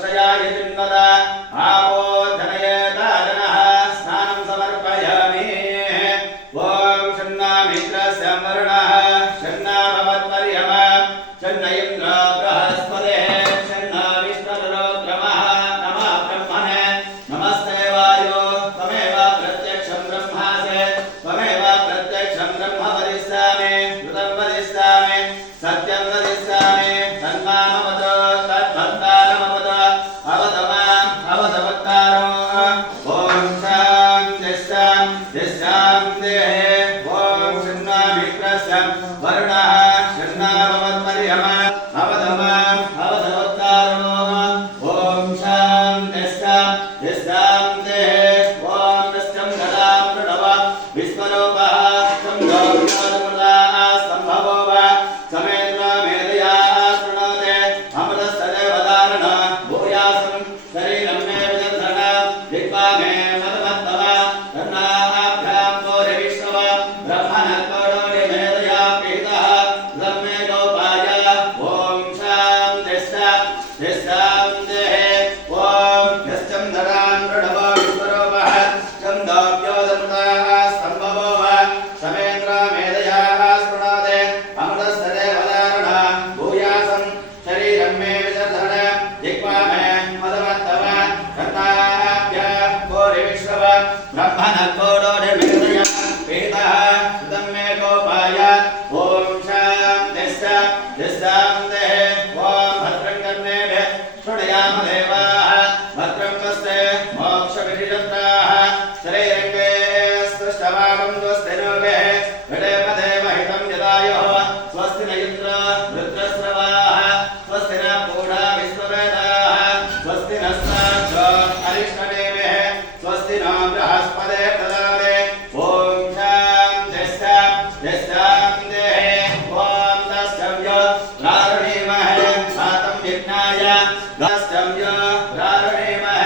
वक्षयाय जिन्वदा आपो धनयेतादनः स्नानं समर्पयामि ॐ शन्ना मित्रस्य वरुणः शन्ना भवत्पर्यमा शन्न इन्द्रो बृहस्पतिः शन्नो विष्णुरुद्रमः नमः ब्रह्मणे नमस्ते वायो त्वमेव प्रत्यक्षं ब्रह्मासि त्वमेव प्रत्यक्षं ब्रह्म वदिष्यामि कृतं वदिष्यामि सत्यं वदिष्यामि तन्मामवतु तद्भक्तारमवतु अवतमाम् अवतवक्तारो ॐ शान्तिः शान्तिः शान्तिः ॐ शन्नो मित्रस्य वरुणः शन्नो भवत्पर्यमा अवतमाम् अवतवक्तारो ॐ शान्तिः शान्तिः शान्तिः ॐ नित्यं गदां प्रणव विश्वरूपः संयोगमृता सम्भवो वा समेन्द्र मेधया शृणोते अमृतस्तदेवदारण भूयासं शरीरं मे विदर्शन दिग्वा मे मदमत्तव तन्नाभ्यां भूरिविश्व ब्रह्मणकोडोरि मेधया पीतः ब्रह्मे गोपाय ॐ शान्तिः शान्तिः शान्तिः ॐ यश्चं धरान् प्रणव विश्वरूपः छन्दोऽभ्योदमृतः सम्भवो वा समेन्द्र मेधया शृणोते अमृतस्तदेवदारण भूयासं शरीरं मे विदर्शन दिग्वा मे मदमत्तव तन्नाभ्यां भूरिविश्व ब्रह्मणकोडोरि मेधया पीतः श्रुतं मे गोपाय ॐ शान्तिः शान्तिः शान्तिः ॐ भद्रं कर्णेभिः शृणुयाम देवाः भद्रं पश्ये मोक्षविधिरत्राः शरीरङ्गे स्पृष्टवागं स्वस्ति नो विडेम देवहितं यदायुः स्वस्ति न इन्द्रो वृत्रस्रवाः स्वस्ति न पूषा विश्ववेदाः स्वस्ति नस्ताक्षो अरिष्टनेमिः स्वस्ति नो बृहस्पतिः ददाति ॐ शान्तिः शान्तिः शान्तिः ॐ तस्यव्यो रारुणीमहे घातं विघ्नाय तस्यव्यो रारुणीमहे